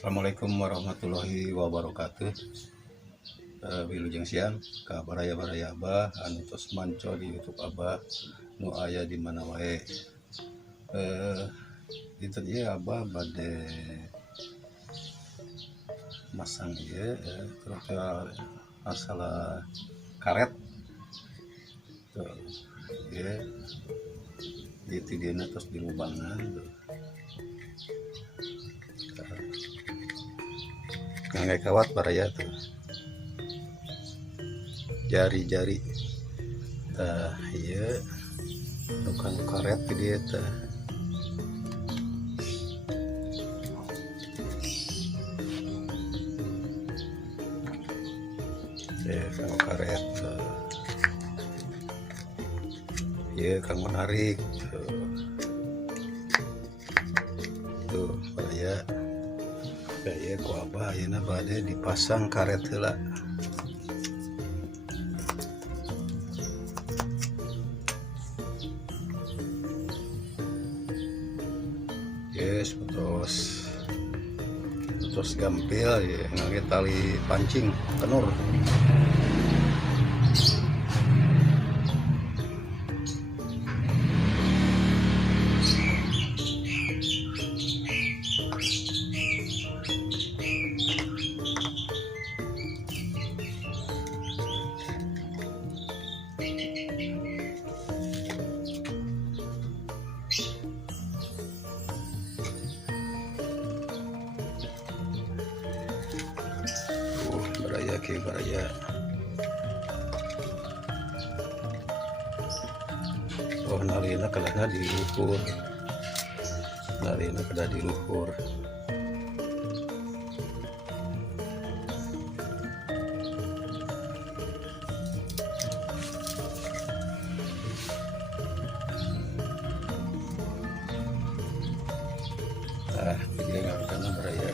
Assalamualaikum warahmatullahi wabarakatuh. Wilujeng siang ka baraya-baraya Abah anu tos manco di YouTube Abah nu aya di mana wae. Dinten ieu Abah bade masang ieu terus masalah karet. Tuh, ieu di tidina tos dilubangan. Nggak kawat baraya tuh jari-jari iya bukan karet dia tah kang karet iya kang menarik tuh baraya kayak ku Abah ayeuna bade dipasang karet heula. Yes, putus gampil ya, ngangge tali pancing tenur. Baraya oh nalina kadang diluhur nalina kada diluhur jadi nggak karena baraya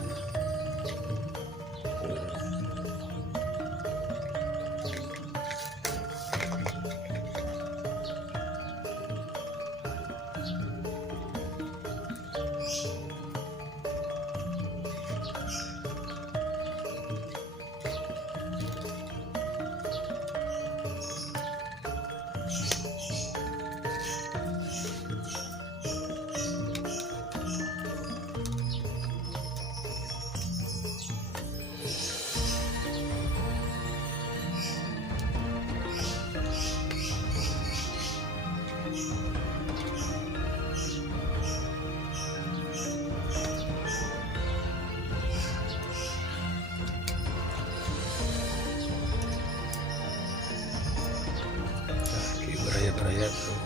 baraya tuh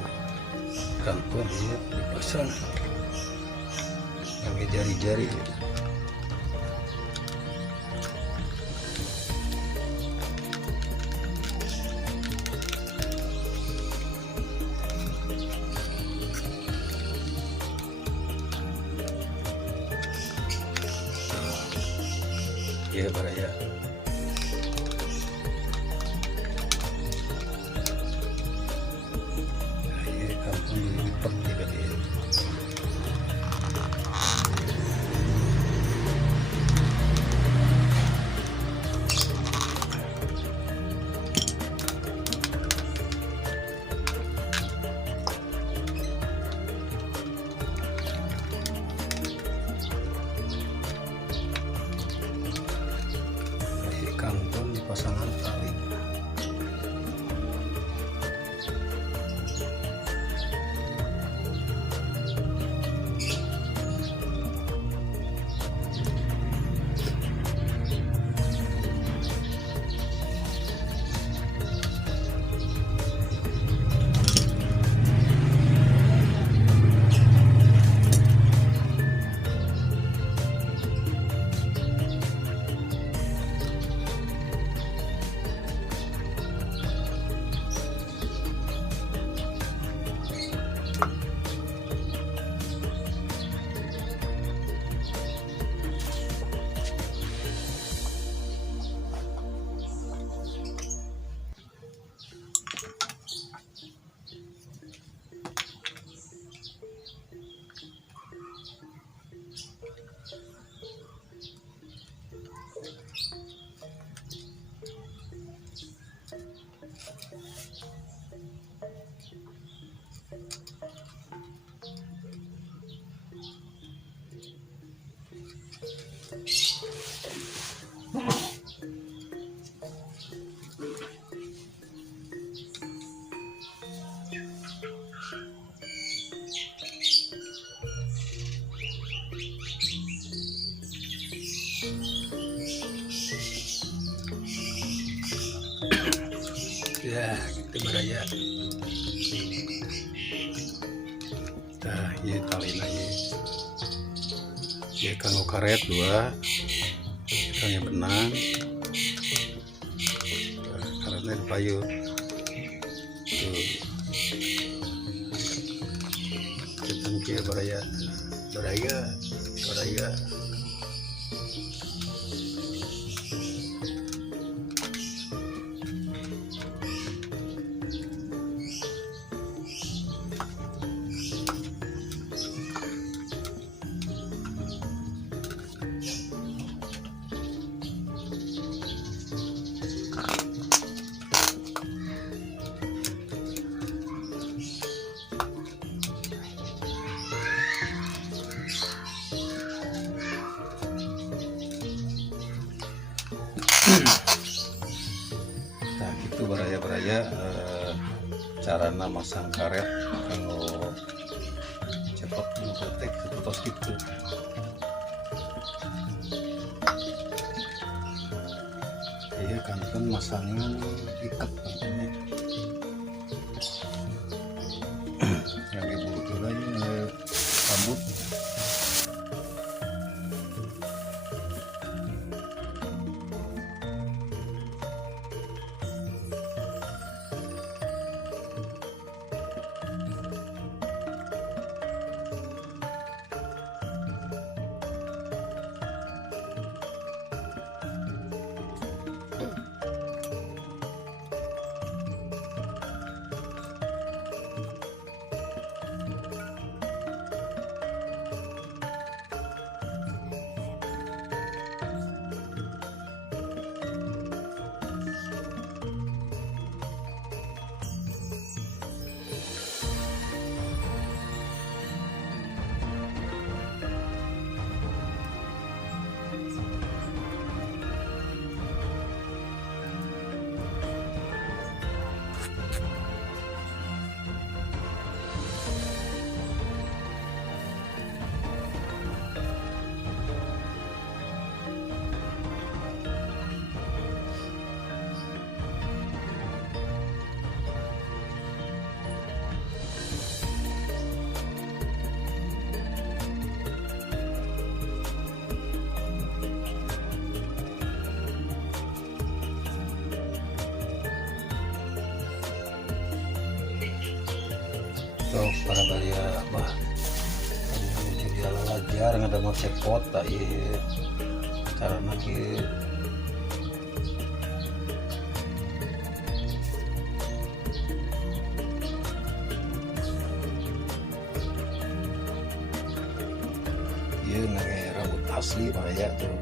kantong ini dipasang pakai jari-jari ya baraya lipat juga dia. Kantong pasangan tali. Ya gitu baraya. Nah iya talina iya kanggo karet dua kanggo benang. Nah, karetnya dipayun tuh cetan kia baraya. Nah gitu baraya carana masang karet kalau cepet ngetek seperti gitu. Iya kan masangnya ikat kantonnya yang ibu itu lagi rambut. So para baraya bah jadi ala lajar ngada mau cepot tak iya karena ki iya ngake rambut asli baraya tuh.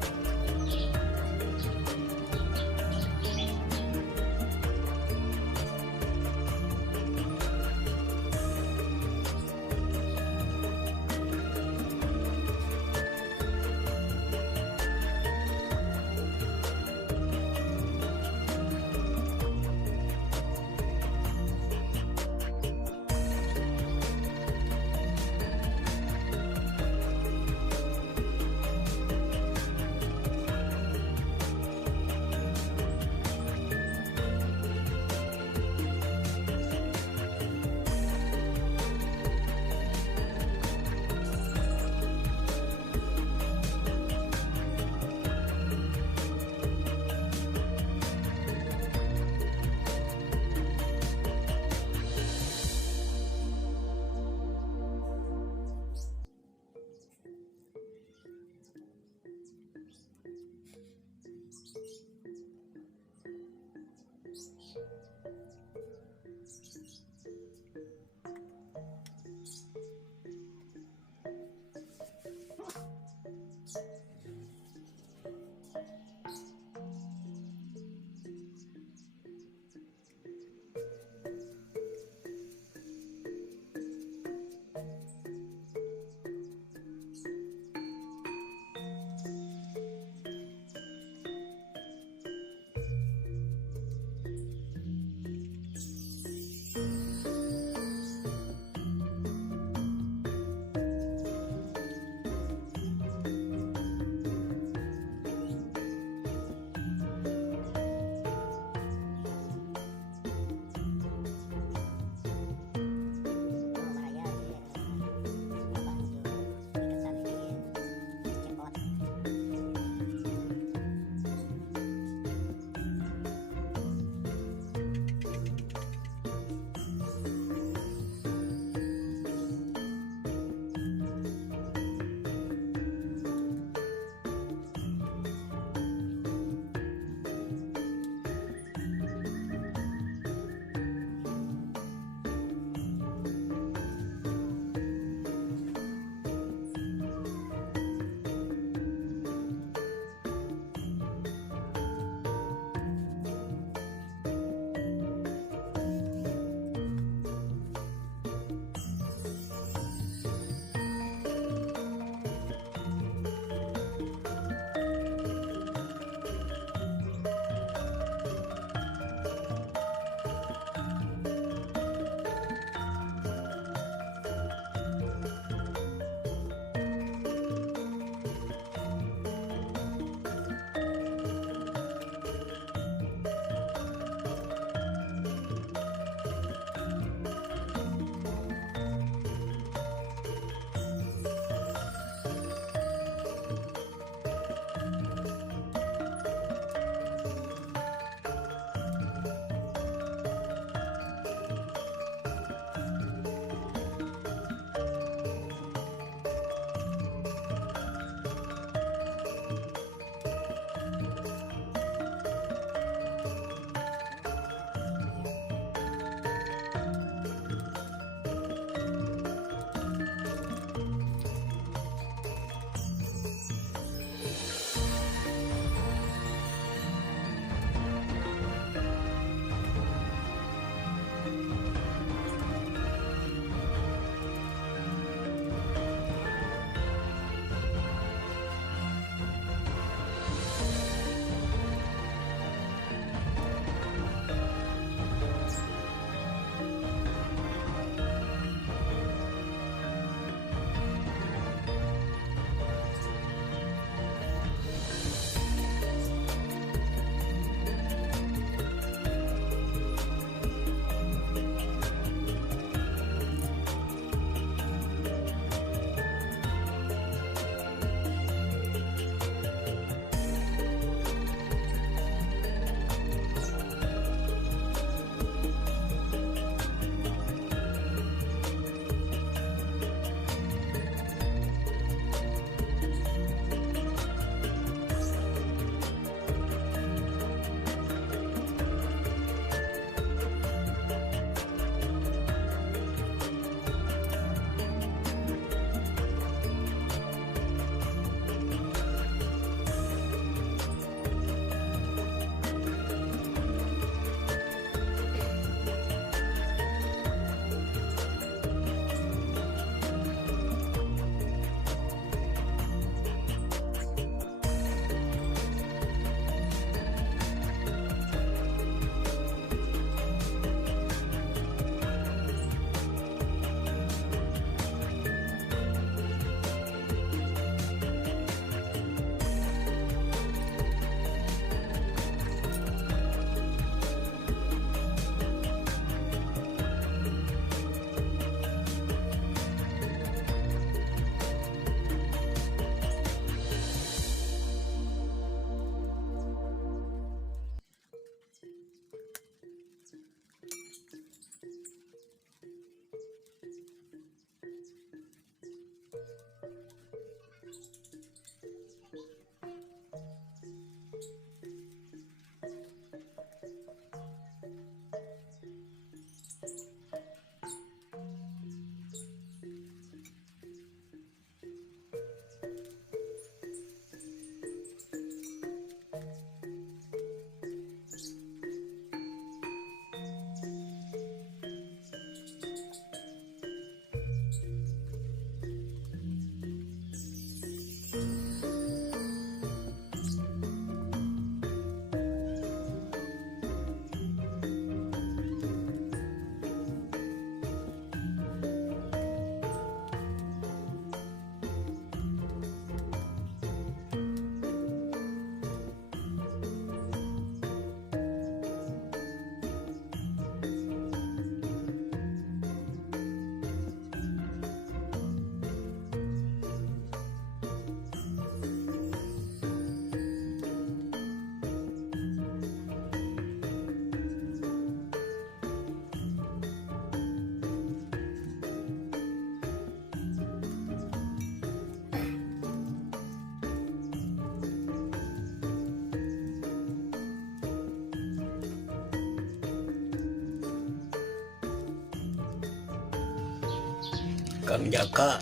Kang Jaka.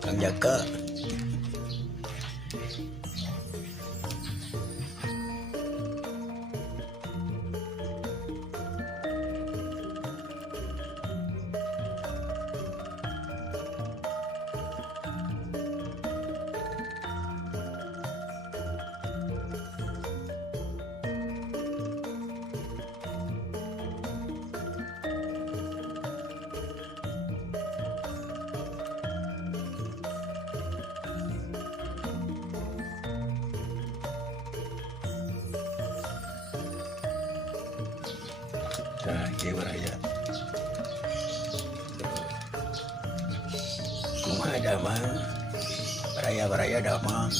Kang Jaka. Nah, Baraya. Kumaha damang. Baraya damang.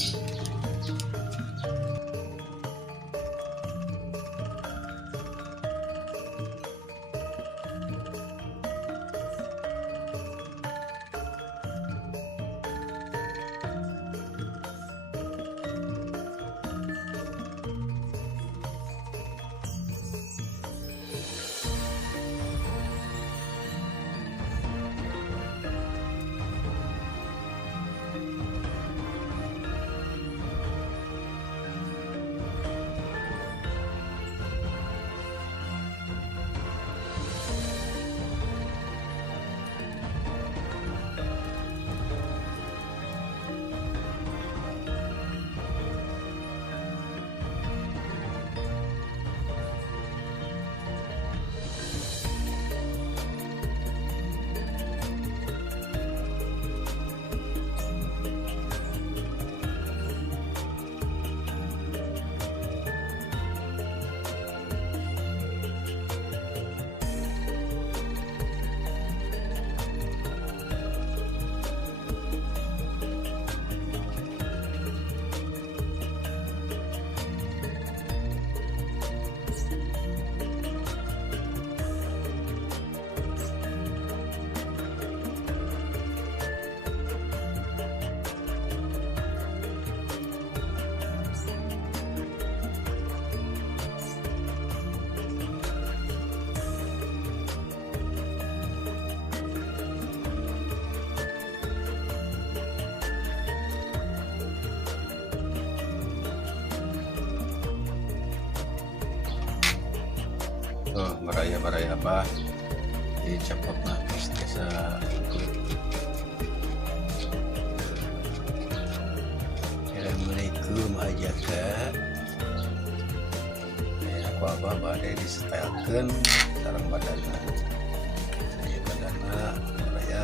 Oh, Baraya Abah. Di cepot nangis desa ikut. Assalamualaikum Ajaka. Aku Abah badai disetelkeun sareng badanna. Saya badanna Baraya.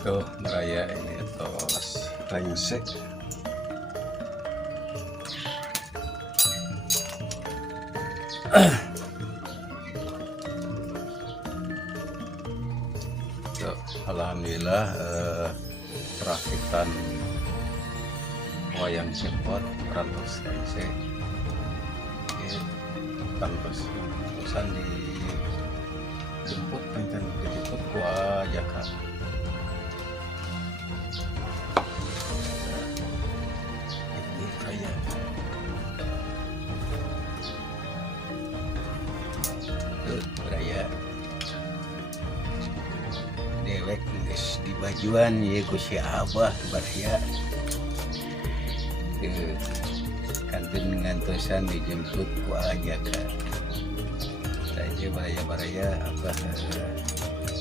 tuh meraya ini tos rengsek. Tuh, alhamdulillah perakitan wayang cepot ratus cc kantos urusan dijemput ku Jaka. Ini raya tuh raya dewek geus di bajuan ya ku si Abah baraya kantin ngantosan dijemput ku Jaka. Saja baraya-baraya Abah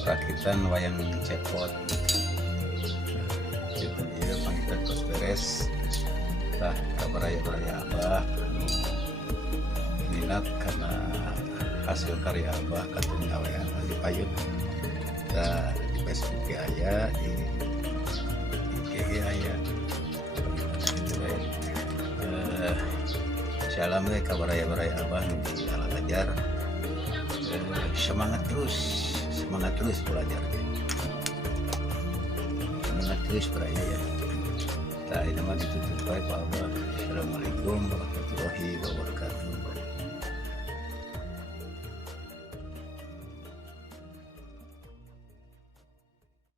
rakitan wayang cepot gitu ya, panggilan terus beres tah baraya-baraya Abah minat karena hasil karya Abah kantin gawean di payun tah di Facebook aya di IG aya gitu ya. Salam we ka baraya-baraya Abah nu di Alahajar. Semangat terus belajar, semangat terus beraya ya. Nah, ini mah ditutup baik Pak Abah. Assalamualaikum warahmatullahi wabarakatuh.